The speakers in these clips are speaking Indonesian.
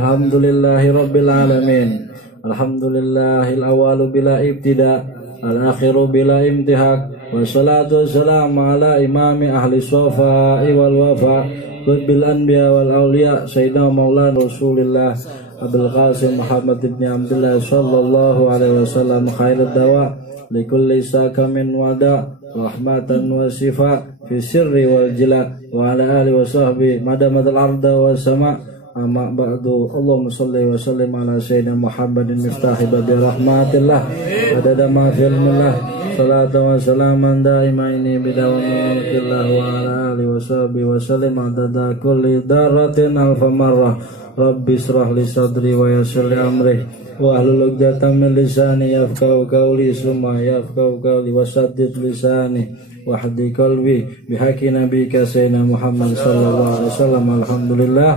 Alhamdulillahi rabbil alamin. Alhamdulillahil awalu bila ibtida, al-akhiru bila imtihak. Wassalatu wassalamu ala imami ahli swafa'i wal wafa, bil anbiya wal awliya, sayyidina maulana rasulillah Abul Qasim Muhammad ibn Abdullah sallallahu alaihi wasallam, khairud dawa likulli sakamin wada, rahmatan wa sifa fi sirri wal jila, wa ala alihi wa sahbihi madamadal arda wa sama. Amma ba'du. Allahumma salli wa sallim ala sayyidina Muhammadin miftahi babi rahmatillah adada ma fi ilmillah, salatu wa salaman daimaini bidawami mulkillah, wa ala alihi wa sahbihi wa sallim adada kulli daratin alfa marrah. Rabbi israh li sadri wa yassir li amri wa ahlul 'uqdatam min lisani yafqahu qawli, summa yafqahu qawli wa saddid lisani wa hadi qalbi bihaqi nabiyika sayyidina Muhammad sallallahu alaihi wasallam. Alhamdulillah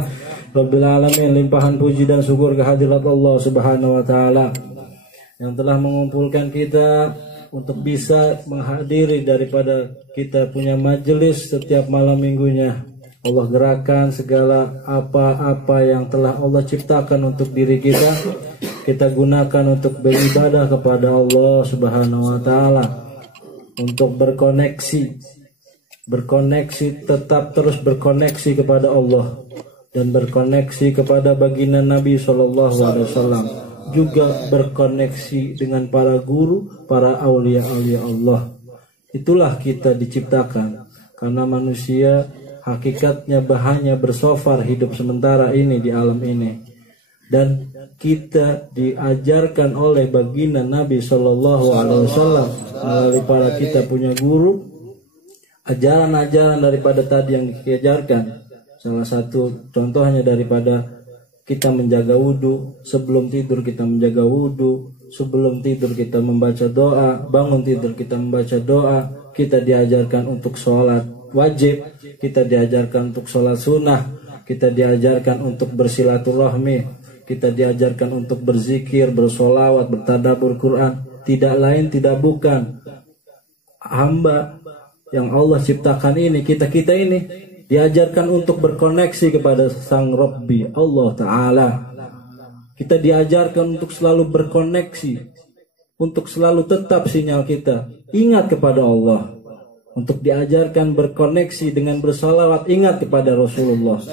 Rabbil alamin, limpahan puji dan syukur kehadirat Allah Subhanahu wa taala yang telah mengumpulkan kita untuk bisa menghadiri daripada kita punya majelis setiap malam minggunya. Allah gerakan segala apa-apa yang telah Allah ciptakan untuk diri kita, kita gunakan untuk beribadah kepada Allah Subhanahu wa taala, untuk berkoneksi, tetap terus berkoneksi kepada Allah dan berkoneksi kepada baginda Nabi Shallallahu Alaihi Wasallam, juga berkoneksi dengan para guru, para aulia-aulia Allah. Itulah kita diciptakan, karena manusia hakikatnya hanya bersofar hidup sementara ini di alam ini, dan kita diajarkan oleh baginda Nabi Shallallahu Alaihi Wasallam melalui para kita punya guru, ajaran-ajaran daripada tadi yang diajarkan. Salah satu contohnya daripada kita menjaga wudhu, sebelum tidur kita menjaga wudhu, sebelum tidur kita membaca doa, bangun tidur kita membaca doa, kita diajarkan untuk sholat wajib, kita diajarkan untuk sholat sunnah, kita diajarkan untuk bersilaturahmi, kita diajarkan untuk berzikir, bersolawat, bertadabbur Quran. Tidak lain tidak bukan hamba yang Allah ciptakan ini, kita ini diajarkan untuk berkoneksi kepada Sang Rabbi Allah Ta'ala. Kita diajarkan untuk selalu berkoneksi, untuk selalu tetap sinyal kita ingat kepada Allah, untuk diajarkan berkoneksi dengan bersalawat ingat kepada Rasulullah,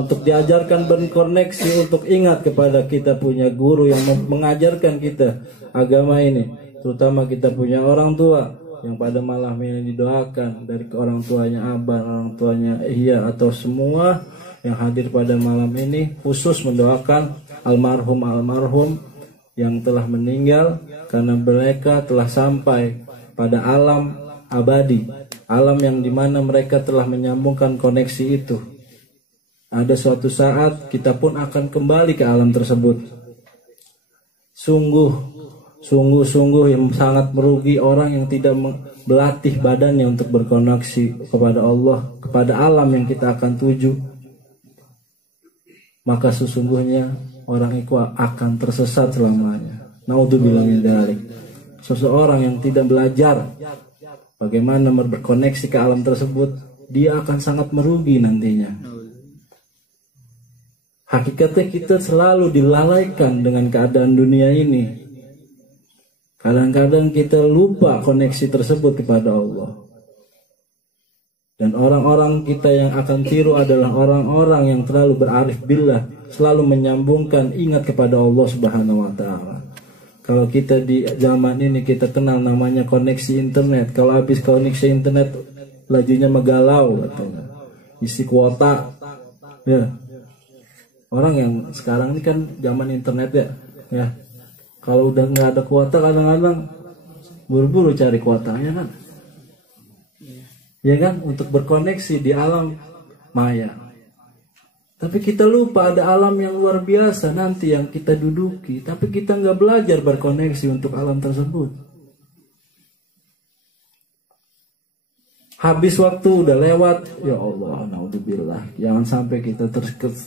untuk diajarkan berkoneksi untuk ingat kepada kita punya guru yang mengajarkan kita agama ini, terutama kita punya orang tua yang pada malam ini didoakan dari orang tuanya abah, orang tuanya iya, atau semua yang hadir pada malam ini, khusus mendoakan almarhum yang telah meninggal, karena mereka telah sampai pada alam abadi, alam yang dimana mereka telah menyambungkan koneksi itu. Ada suatu saat kita pun akan kembali ke alam tersebut. Sungguh yang sangat merugi orang yang tidak berlatih badannya untuk berkoneksi kepada Allah, kepada alam yang kita akan tuju. Maka sesungguhnya orang itu akan tersesat selamanya. Naudzubillah min dzalik. Seseorang yang tidak belajar bagaimana berkoneksi ke alam tersebut, dia akan sangat merugi nantinya. Hakikatnya kita selalu dilalaikan dengan keadaan dunia ini. Kadang-kadang kita lupa koneksi tersebut kepada Allah. Dan orang-orang kita yang akan tiru adalah orang-orang yang terlalu berarif billah, selalu menyambungkan ingat kepada Allah Subhanahu wa taala. Kalau kita di zaman ini kita kenal namanya koneksi internet. Kalau habis koneksi internet lajunya megalau katanya. Isi kuota. Ya. Orang yang sekarang ini kan zaman internet ya. Kalau udah nggak ada kuota kadang-kadang buru-buru cari kuotanya kan, ya kan, untuk berkoneksi di alam maya. Tapi kita lupa ada alam yang luar biasa nanti yang kita duduki, tapi kita nggak belajar berkoneksi untuk alam tersebut. Habis waktu udah lewat, ya Allah, naudzubillah, jangan sampai kita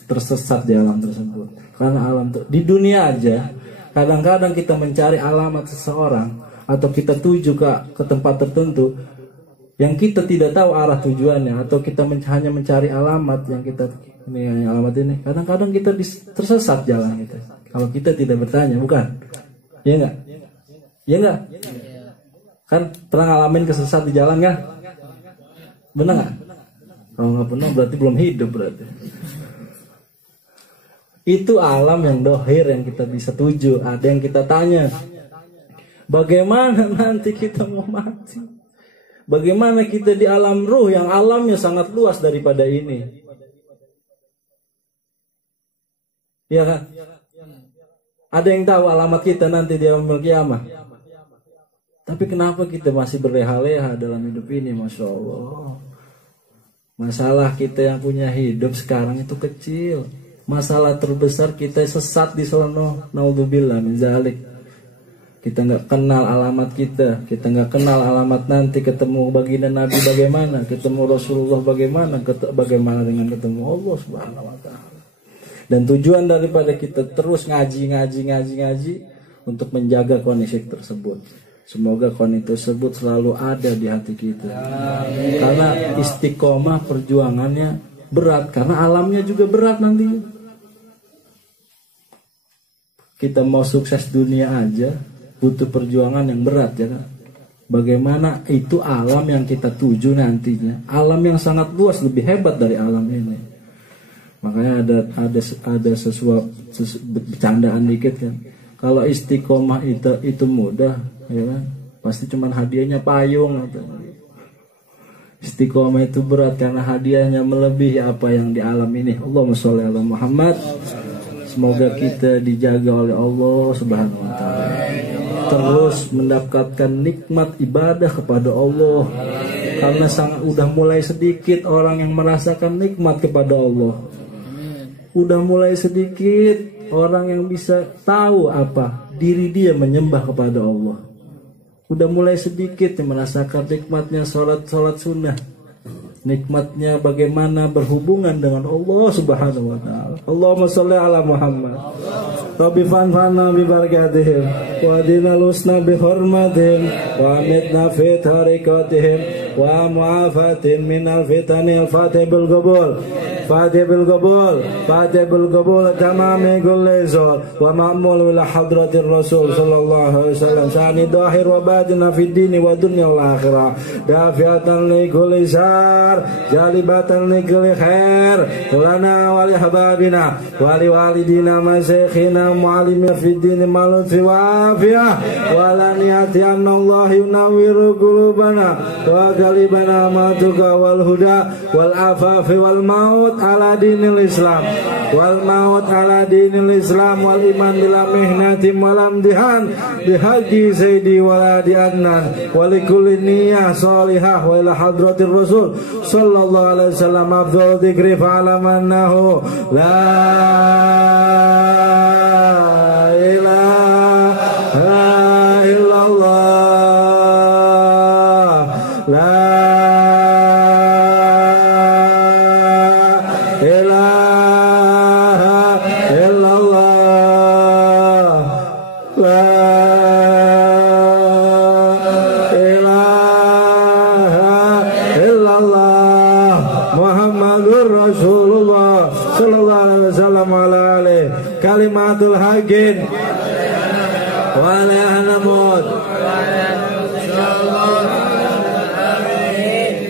tersesat di alam tersebut. Karena alam di dunia aja, kadang-kadang kita mencari alamat seseorang atau kita tuju ke tempat tertentu, yang kita tidak tahu arah tujuannya, atau kita hanya mencari alamat yang kita ini alamat ini. Kadang-kadang kita tersesat jalan kita kalau kita tidak bertanya, bukan? Ya enggak? Ya enggak? Kan pernah ngalamin kesesat di jalan kan? Benar nggak? Kalau nggak pernah berarti belum hidup berarti. Itu alam yang dohir yang kita bisa tuju. Ada yang kita tanya, bagaimana nanti kita mau mati? Bagaimana kita di alam ruh yang alamnya sangat luas daripada ini? Ya kan? Ada yang tahu alamat kita nanti di yaumul qiyamah? Tapi kenapa kita masih berleha-leha dalam hidup ini? Masya Allah. Masalah kita yang punya hidup sekarang itu kecil. Masalah terbesar kita sesat di sono. Naudzubillah min zalik. Kita nggak kenal alamat kita nggak kenal alamat nanti ketemu baginda Nabi bagaimana, ketemu Rasulullah bagaimana, bagaimana dengan ketemu Allah Subhanahu Wa Taala. Dan tujuan daripada kita terus ngaji untuk menjaga kondisi tersebut. Semoga kondisi tersebut selalu ada di hati kita. Karena istiqomah perjuangannya berat, karena alamnya juga berat nanti. Kita mau sukses dunia aja butuh perjuangan yang berat, ya kan? Bagaimana itu alam yang kita tuju nantinya, alam yang sangat luas, lebih hebat dari alam ini. Makanya ada sesuatu bercandaan dikit kan. Kalau istiqomah itu mudah, ya kan? Pasti cuman hadiahnya payung atau istiqomah itu berat karena hadiahnya melebihi apa yang di alam ini. Allahumma sholli ala Muhammad. Semoga kita dijaga oleh Allah Subhanahu Wa Taala. Terus mendapatkan nikmat ibadah kepada Allah. Karena udah mulai sedikit orang yang merasakan nikmat kepada Allah. Udah mulai sedikit orang yang bisa tahu apa diri dia menyembah kepada Allah. Udah mulai sedikit yang merasakan nikmatnya sholat sunnah, nikmatnya bagaimana berhubungan dengan Allah Subhanahu Wa Taala. Allahumma sholli ala Muhammad. Rabbi fanfa'na bi barakatihim wa adina lusna bi hurmatihim wa amitna fi tariqatihim wa mu'afatin minal fitani al-fatih bil qabul. Fatih bil qabul tamami kulli zul wa ma'mul ila hadratir rasul sallallahu alaihi wasallam sani dahir wa badina fid dini wa dunya wal akhirah dafiatan li kulli sar jalibatan li kulli khair lana wa li hababina wa li walidina masyikhina muallimina fid dini malutfi wa afiyah wa lan yati anna Allah yunawwiru qulubana wa qalibana matuka wal huda wal afafi wal maut ala dinil Islam wal maut ala dinil Islam wal iman bila mihnati malam dihan dihaji sayyidi waladi adnan walikulli niyah salihah wa ila hadratir rasul sallallahu alaihi wasallam afdal dzikri fa'alamannahu la ilaha illallah la kalimatul haqqin wa la yanamut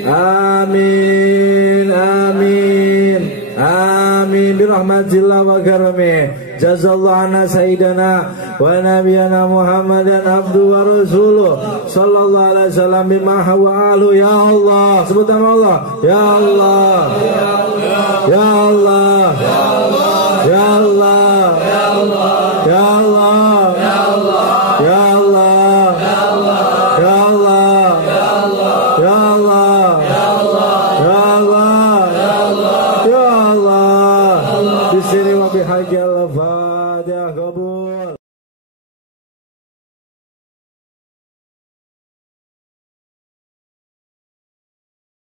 amin amin amin birahmatillah wa karamih. Jazallahu anna sayyidana wa nabiyana Muhammadan abdu wa rasuluh sallallahu alaihi wasallam bima hawa alu ya Allah. Sebut nama Allah ya Allah.